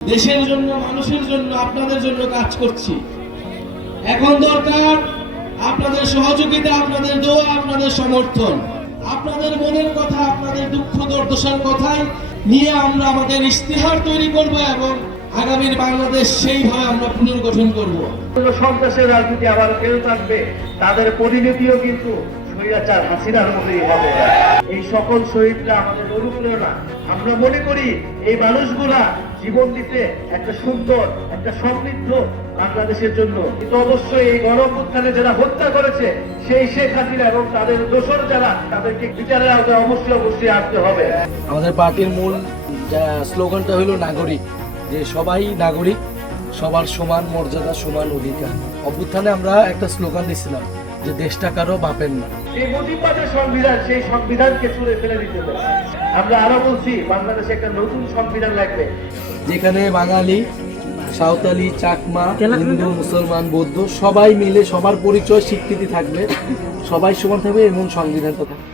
দেশের জন্য, মানুষের জন্য, আপনাদের জন্য কাজ করছি। এখন দরকার আপনাদের সহযোগিতা, আপনাদের দোয়া, আপনাদের সমর্থন, আপনাদের মনের কথা, আপনাদের দুঃখ দুর্দশার কথাই নিয়ে আমরা আমাদের ইশতেহার তৈরি করব এবং আগামীর বাংলাদেশ সেইভাবে আমরা পুনর্গঠন করব। সন্ত্রাসের রাজনীতি আবার কেউ থাকবে, তাদের পরিণতিও কিন্তু স্বৈরাচার হাসিনার মতোই হবে। এই সকল শহীদরা আমাদের অনুপ্রেরণা। আমরা মনে করি এই মানুষগুলা জীবন দিতে একটা সুন্দর, একটা সমৃদ্ধ বাংলাদেশের জন্য। কিন্তু অবশ্যই এই গণঅভ্যুত্থানে যারা হত্যা করেছে সেই শেখ হাসিনা এবং তাদের দোসর যারা, তাদেরকে বিচারের আওতায় অবশ্যই আসতে হবে। আমাদের পার্টির মূল স্লোগানটা হলো নাগরিক, যে সবাই নাগরিক, সবার সমান মর্যাদা, সমান অধিকার। অভ্যুত্থানে আমরা একটা স্লোগান দিয়েছিলাম যে দেশটা কারো বাপের না। এই মুজিববাদের সংবিধান, সেই সংবিধানকে ছুঁড়ে ফেলে দিতে হবে। আমরা আরো বলছি, বাংলাদেশে একটা নতুন সংবিধান লাগবে, যেখানে বাঙালি, সাঁওতালি, চাকমা, হিন্দু, মুসলমান, বৌদ্ধ সবাই মিলে সবার পরিচয় স্বীকৃতি থাকবে, সবাই সমান থাকবে, এমন সংবিধানটা থাকবে।